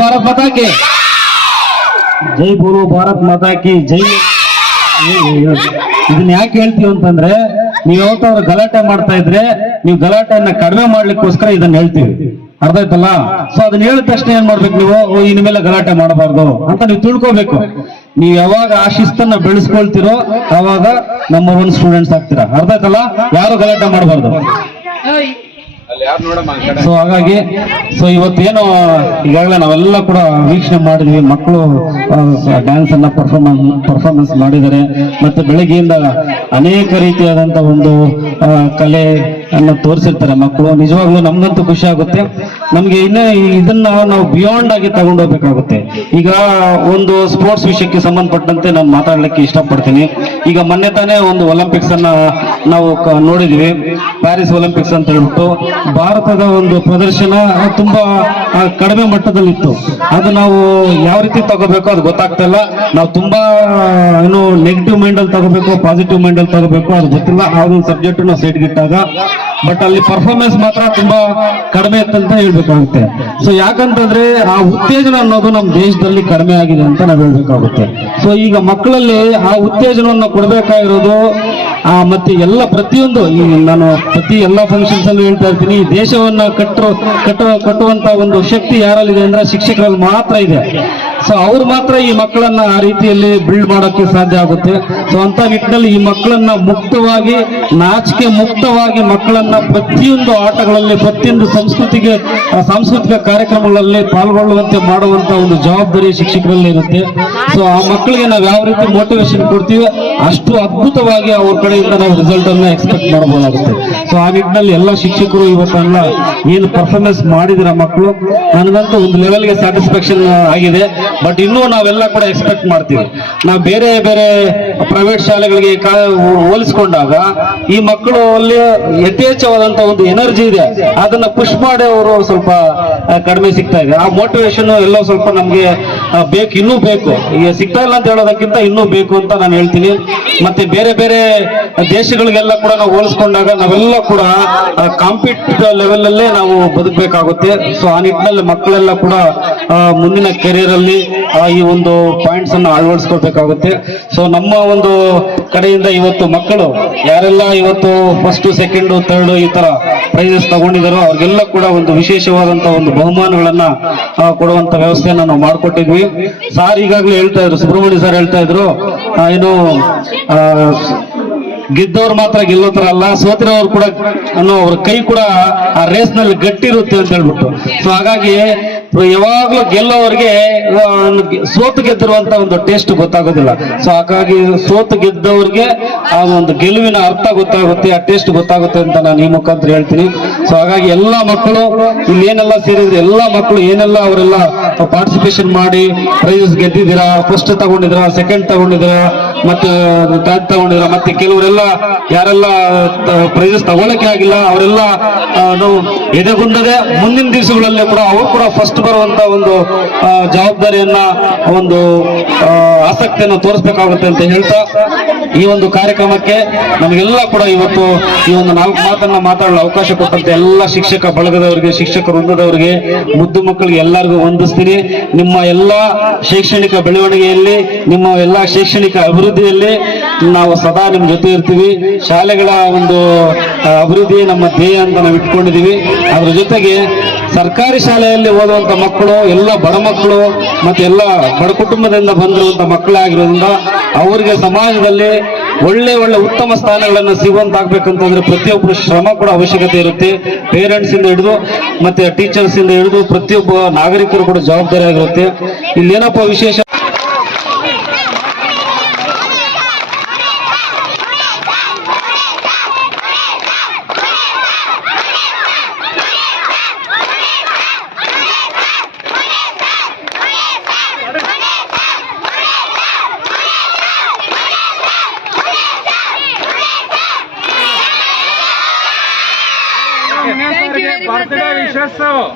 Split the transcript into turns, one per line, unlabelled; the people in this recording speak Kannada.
ಭಾರತ್ ಮಾತಾ ಕಿ ಜೈ ಗುರು ಭಾರತ್ ಮಾತಾಕಿ ಜೈ ಇದನ್ನ ಯಾಕೆ ಹೇಳ್ತೀವಿ ಅಂತಂದ್ರೆ ನೀವು ಯಾವತ್ತಾದ್ರು ಗಲಾಟೆ ಮಾಡ್ತಾ ಇದ್ರೆ ನೀವು ಗಲಾಟೆಯನ್ನ ಕಡಿಮೆ ಮಾಡ್ಲಿಕ್ಕೋಸ್ಕರ ಇದನ್ನ ಹೇಳ್ತೀವಿ. ಅರ್ಥ ಆಯ್ತಲ್ಲ? ಸೊ ಅದನ್ನ ಹೇಳಿದ ತಕ್ಷಣ ಏನ್ ಮಾಡ್ಬೇಕು ನೀವು? ಓ ಇನ್ ಮೇಲೆ ಗಲಾಟೆ ಮಾಡಬಾರ್ದು ಅಂತ ನೀವು ತಿಳ್ಕೊಬೇಕು. ನೀವು ಯಾವಾಗ ಆ ಶಿಸ್ತನ್ನ ಬೆಳೆಸ್ಕೊಳ್ತಿರೋ ಅವಾಗ ನಂಬರ್ ಒನ್ ಸ್ಟೂಡೆಂಟ್ಸ್ ಆಗ್ತೀರಾ? ಅರ್ಥ ಆಯ್ತಲ್ಲ? ಯಾರು ಗಲಾಟೆ ಮಾಡಬಾರ್ದು? ಸೊ ಹಾಗಾಗಿ ಸೊ ಇವತ್ತೇನು, ಈಗಾಗಲೇ ನಾವೆಲ್ಲ ಕೂಡ ವೀಕ್ಷಣೆ ಮಾಡಿದ್ವಿ. ಮಕ್ಕಳು ಡ್ಯಾನ್ಸ್ ಅನ್ನ ಪರ್ಫಾರ್ಮೆನ್ಸ್ ಪರ್ಫಾರ್ಮೆನ್ಸ್ ಮಾಡಿದ್ದಾರೆ. ಮತ್ತೆ ಬೆಳಗ್ಗೆಯಿಂದ ಅನೇಕ ರೀತಿಯಾದಂತ ಒಂದು ಕಲೆ ಅನ್ನ ತೋರಿಸಿರ್ತಾರೆ ಮಕ್ಕಳು. ನಿಜವಾಗ್ಲೂ ನಮ್ಗಂತೂ ಖುಷಿ ಆಗುತ್ತೆ. ನಮ್ಗೆ ಇನ್ನ ಇದನ್ನ ನಾವು ಬಿಯಾಂಡ್ ಆಗಿ ತಗೊಂಡೋಗ್ಬೇಕಾಗುತ್ತೆ ಈಗ ಒಂದು ಸ್ಪೋರ್ಟ್ಸ್ ವಿಷಯಕ್ಕೆ ಸಂಬಂಧಪಟ್ಟಂತೆ ನಾನು ಮಾತಾಡ್ಲಿಕ್ಕೆ ಇಷ್ಟಪಡ್ತೀನಿ. ಈಗ ಮೊನ್ನೆ ತಾನೇ ಒಂದು ಒಲಿಂಪಿಕ್ಸ್ ಅನ್ನ ನಾವು ನೋಡಿದ್ವಿ ಪ್ಯಾರಿಸ್ ಒಲಿಂಪಿಕ್ಸ್ ಅಂತ ಹೇಳ್ಬಿಟ್ಟು. ಭಾರತದ ಒಂದು ಪ್ರದರ್ಶನ ತುಂಬಾ ಕಡಿಮೆ ಮಟ್ಟದಲ್ಲಿತ್ತು. ಅದು ನಾವು ಯಾವ ರೀತಿ ತಗೋಬೇಕು ಅದು ಗೊತ್ತಾಗ್ತಾ ಇಲ್ಲ. ನಾವು ತುಂಬಾ, ಏನು ನೆಗೆಟಿವ್ ಮೈಂಡ್ ಅಲ್ಲಿ ತಗೋಬೇಕು ಪಾಸಿಟಿವ್ ಮೈಂಡ್ ಅಲ್ಲಿ ತಗೋಬೇಕು, ಅದು ಗೊತ್ತಿಲ್ಲ. ಆ ಸಬ್ಜೆಕ್ಟ್ ನಾವು ಸೈಡ್ ಇಟ್ಟಾಗ. ಬಟ್ ಅಲ್ಲಿ ಪರ್ಫಾರ್ಮೆನ್ಸ್ ಮಾತ್ರ ತುಂಬಾ ಕಡಿಮೆ ಇತ್ತಂತ ಹೇಳ್ಬೇಕಾಗುತ್ತೆ. ಸೊ ಯಾಕಂತಂದ್ರೆ, ಆ ಉತ್ತೇಜನ ಅನ್ನೋದು ನಮ್ಮ ದೇಶದಲ್ಲಿ ಕಡಿಮೆ ಆಗಿದೆ ಅಂತ ನಾವು ಹೇಳ್ಬೇಕಾಗುತ್ತೆ. ಸೊ ಈಗ ಮಕ್ಕಳಲ್ಲಿ ಆ ಉತ್ತೇಜನವನ್ನು ಕೊಡಬೇಕಾಗಿರೋದು ಮತ್ತೆ ಎಲ್ಲ ಪ್ರತಿಯೊಂದು ನಾನು ಪ್ರತಿ ಎಲ್ಲ ಫಂಕ್ಷನ್ಸ್ ಅಲ್ಲೂ ಹೇಳ್ತಾ ಇರ್ತೀನಿ, ಈ ದೇಶವನ್ನ ಕಟ್ಟೋ ಕಟ್ಟುವ ಕಟ್ಟುವಂತ ಒಂದು ಶಕ್ತಿ ಯಾರಲ್ಲಿದೆ ಅಂದ್ರೆ ಶಿಕ್ಷಕರಲ್ಲಿ ಮಾತ್ರ ಇದೆ. ಸೊ ಅವ್ರು ಮಾತ್ರ ಈ ಮಕ್ಕಳನ್ನ ಆ ರೀತಿಯಲ್ಲಿ ಬಿಲ್ಡ್ ಮಾಡೋಕ್ಕೆ ಸಾಧ್ಯ ಆಗುತ್ತೆ. ಸೊ ಅಂತ ನಿಟ್ಟಿನಲ್ಲಿ ಈ ಮಕ್ಕಳನ್ನ ಮುಕ್ತವಾಗಿ, ನಾಚಿಕೆ ಮುಕ್ತವಾಗಿ ಮಕ್ಕಳನ್ನ ಪ್ರತಿಯೊಂದು ಆಟಗಳಲ್ಲಿ, ಪ್ರತಿಯೊಂದು ಸಂಸ್ಕೃತಿಗೆ ಸಾಂಸ್ಕೃತಿಕ ಕಾರ್ಯಕ್ರಮಗಳಲ್ಲಿ ಪಾಲ್ಗೊಳ್ಳುವಂತೆ ಮಾಡುವಂತ ಒಂದು ಜವಾಬ್ದಾರಿ ಶಿಕ್ಷಕರಲ್ಲಿ ಇರುತ್ತೆ. ಸೊ ಆ ಮಕ್ಕಳಿಗೆ ನಾವು ಯಾವ ರೀತಿ ಮೋಟಿವೇಶನ್ ಕೊಡ್ತೀವಿ ಅಷ್ಟು ಅದ್ಭುತವಾಗಿ ಅವ್ರ ಕಡೆಯಿಂದ ನಾವು ರಿಸಲ್ಟ್ ಅನ್ನ ಎಕ್ಸ್ಪೆಕ್ಟ್ ಮಾಡಬಹುದಾಗುತ್ತೆ. ಸೊ ಆ ನಿಟ್ಟಿನಲ್ಲಿ ಎಲ್ಲ ಶಿಕ್ಷಕರು ಇವತ್ತೆಲ್ಲ ಏನು ಪರ್ಫಾರ್ಮೆನ್ಸ್ ಮಾಡಿದಿರ ಮಕ್ಕಳು? ನನಗಂತೂ ಒಂದು ಲೆವೆಲ್ಗೆ ಸ್ಯಾಟಿಸ್ಫ್ಯಾಕ್ಷನ್ ಆಗಿದೆ. ಬಟ್ ಇನ್ನೂ ನಾವೆಲ್ಲ ಕೂಡ ಎಕ್ಸ್ಪೆಕ್ಟ್ ಮಾಡ್ತೀವಿ. ನಾವು ಬೇರೆ ಬೇರೆ ಪ್ರೈವೇಟ್ ಶಾಲೆಗಳಿಗೆ ಹೋಲಿಸ್ಕೊಂಡಾಗ ಈ ಮಕ್ಕಳು ಅಲ್ಲಿ ಯಥೇಚ್ಛವಾದಂತ ಒಂದು ಎನರ್ಜಿ ಇದೆ. ಅದನ್ನ ಪುಷ್ ಮಾಡಿ ಅವರು ಸ್ವಲ್ಪ ಕಡಿಮೆ ಸಿಗ್ತಾ ಇದೆ. ಆ ಮೋಟಿವೇಶನ್ ಎಲ್ಲೋ ಸ್ವಲ್ಪ ನಮ್ಗೆ ಬೇಕು, ಇನ್ನೂ ಬೇಕು. ಈಗ ಸಿಗ್ತಾ ಇಲ್ಲ ಅಂತ ಹೇಳೋದಕ್ಕಿಂತ ಇನ್ನೂ ಬೇಕು ಅಂತ ನಾನು ಹೇಳ್ತೀನಿ. ಮತ್ತೆ ಬೇರೆ ಬೇರೆ ದೇಶಗಳಿಗೆಲ್ಲ ಕೂಡ ನಾವು ಹೋಲಿಸ್ಕೊಂಡಾಗ ನಾವೆಲ್ಲ ಕೂಡ ಕಾಂಪಿಟೇಟಿವ್ ಲೆವೆಲ್ ಅಲ್ಲೇ ನಾವು ಬದುಕಬೇಕಾಗುತ್ತೆ. ಸೊ ಆ ನಿಟ್ಟಿನಲ್ಲಿ ಮಕ್ಕಳೆಲ್ಲ ಕೂಡ ಮುಂದಿನ ಕೆರಿಯರ್ ಅಲ್ಲಿ ಈ ಒಂದು ಪಾಯಿಂಟ್ಸ್ ಅನ್ನು ಅಳವಡಿಸ್ಕೊಳ್ಬೇಕಾಗುತ್ತೆ. ಸೊ ನಮ್ಮ ಒಂದು ಕಡೆಯಿಂದ ಇವತ್ತು ಮಕ್ಕಳು, ಯಾರೆಲ್ಲ ಇವತ್ತು ಫಸ್ಟ್ ಸೆಕೆಂಡ್ ಥರ್ಡ್ ಈ ತರ ಪ್ರೈಸಸ್ ತಗೊಂಡಿದ್ದಾರೋ ಅವ್ರಿಗೆಲ್ಲ ಕೂಡ ಒಂದು ವಿಶೇಷವಾದಂತ ಒಂದು ಬಹುಮಾನಗಳನ್ನ ಕೊಡುವಂತ ವ್ಯವಸ್ಥೆಯನ್ನ ನಾವು ಮಾಡಿಕೊಟ್ಟಿದ್ವಿ. ಸಾರ್ ಈಗಾಗಲೇ ಹೇಳ್ತಾ ಇದ್ರು, ಸುಬ್ರಹ್ಮಣ್ಯ ಸರ್ ಹೇಳ್ತಾ ಇದ್ರು ಏನು ಗೆದ್ದವ್ರು ಮಾತ್ರ ಗೆಲ್ಲೋ ತರ ಅಲ್ಲ ಸೋತಿರೋರು ಕೂಡ, ಅನ್ನೋ ಅವ್ರ ಕೈ ಕೂಡ ಆ ರೇಸ್ನಲ್ಲಿ ಗಟ್ಟಿರುತ್ತೆ ಅಂತ ಹೇಳ್ಬಿಟ್ಟು. ಸೊ ಹಾಗಾಗಿ ಯಾವಾಗ್ಲೂ ಗೆಲ್ಲೋರಿಗೆ ಆ, ಸೋತು ಗೆದ್ದಿರುವಂತ ಒಂದು ಟೇಸ್ಟ್ ಗೊತ್ತಾಗೋದಿಲ್ಲ. ಸೊ ಹಾಗಾಗಿ ಸೋತು ಗೆದ್ದವ್ರಿಗೆ ಆ ಒಂದು ಗೆಲುವಿನ ಅರ್ಥ ಗೊತ್ತಾಗುತ್ತೆ ಆ ಟೇಸ್ಟ್ ಗೊತ್ತಾಗುತ್ತೆ ಅಂತ ನಾನು ಈ ಮುಖಾಂತರ ಹೇಳ್ತೀನಿ. ಸೊ ಹಾಗಾಗಿ ಎಲ್ಲಾ ಮಕ್ಕಳು ಇಲ್ಲಿ ಏನೆಲ್ಲ ಸೇರಿದ್ರೆ ಎಲ್ಲಾ ಮಕ್ಕಳು ಏನೆಲ್ಲ ಅವರೆಲ್ಲ ಪಾರ್ಟಿಸಿಪೇಷನ್ ಮಾಡಿ ಪ್ರೈಸಸ್ ಗೆದ್ದಿದ್ದೀರಾ ಫಸ್ಟ್ ತಗೊಂಡಿದ್ದೀರಾ ಸೆಕೆಂಡ್ ತಗೊಂಡಿದ್ದೀರಾ, ಮತ್ತೆ ಥರ್ಡ್ ತಗೊಂಡಿದ್ರ ಮತ್ತೆ ಕೆಲವರೆಲ್ಲ ಯಾರೆಲ್ಲ ಪ್ರೈಸಸ್ ತಗೊಳಕ್ಕೆ ಆಗಿಲ್ಲ, ಅವರೆಲ್ಲ ನಾವು ಎದೆಗುಂದದೆ ಮುಂದಿನ ದಿವಸಗಳಲ್ಲಿ ಕೂಡ ಅವರು ಕೂಡ ಫಸ್ಟ್ ಬರುವಂತ ಒಂದು ಜವಾಬ್ದಾರಿಯನ್ನ, ಒಂದು ಆಸಕ್ತಿಯನ್ನು ತೋರಿಸ್ಬೇಕಾಗುತ್ತೆ ಅಂತ ಹೇಳ್ತಾ, ಈ ಒಂದು ಕಾರ್ಯಕ್ರಮಕ್ಕೆ ನಮಗೆಲ್ಲ ಕೂಡ ಇವತ್ತು ಈ ಒಂದು ನಾಲ್ಕು ಮಾತನ್ನ ಮಾತಾಡಲು ಅವಕಾಶ ಕೊಟ್ಟಂತೆ ಎಲ್ಲ ಶಿಕ್ಷಕ ಬಳಗದವರಿಗೆ, ಶಿಕ್ಷಕ ವೃಂದದವರಿಗೆ, ಮುದ್ದು ಮಕ್ಕಳಿಗೆ ಎಲ್ಲರಿಗೂ ವಂದಿಸ್ತೀನಿ ನಿಮ್ಮ ಎಲ್ಲ ಶೈಕ್ಷಣಿಕ ಬೆಳವಣಿಗೆಯಲ್ಲಿ, ನಿಮ್ಮ ಎಲ್ಲ ಶೈಕ್ಷಣಿಕ ಅಭಿವೃದ್ಧಿಯಲ್ಲಿ ನಾವು ಸದಾ ನಿಮ್ಮ ಜೊತೆ ಇರ್ತೀವಿ. ಶಾಲೆಗಳ ಒಂದು ಅಭಿವೃದ್ಧಿ ನಮ್ಮ ಧ್ಯೇಯ ಅಂತ ನಾವು ಇಟ್ಕೊಂಡಿದ್ದೀವಿ. ಅದ್ರ ಜೊತೆಗೆ ಸರ್ಕಾರಿ ಶಾಲೆಯಲ್ಲಿ ಓದುವಂಥ ಮಕ್ಕಳು, ಎಲ್ಲ ಬಡ ಮಕ್ಕಳು ಮತ್ತು ಎಲ್ಲ ಬಡ ಕುಟುಂಬದಿಂದ ಬಂದಿರುವಂಥ ಮಕ್ಕಳಾಗಿರೋದ್ರಿಂದ ಅವರಿಗೆ ಸಮಾಜದಲ್ಲಿ ಒಳ್ಳೆ ಒಳ್ಳೆ ಉತ್ತಮ ಸ್ಥಾನಗಳನ್ನು ಸಿಗುವಂತಾಗಬೇಕಂತಂದ್ರೆ ಪ್ರತಿಯೊಬ್ಬರು ಶ್ರಮ ಕೂಡ ಅವಶ್ಯಕತೆ ಇರುತ್ತೆ. ಪೇರೆಂಟ್ಸ್ ಇಂದ ಹಿಡಿದು ಮತ್ತೆ ಟೀಚರ್ಸ್ ಇಂದ ಹಿಡಿದು ಪ್ರತಿಯೊಬ್ಬ ನಾಗರಿಕರು ಕೂಡ ಜವಾಬ್ದಾರಿ ಆಗಿರುತ್ತೆ. ಇಲ್ಲೇನಪ್ಪ ವಿಶೇಷ?
parte
de
rechazo.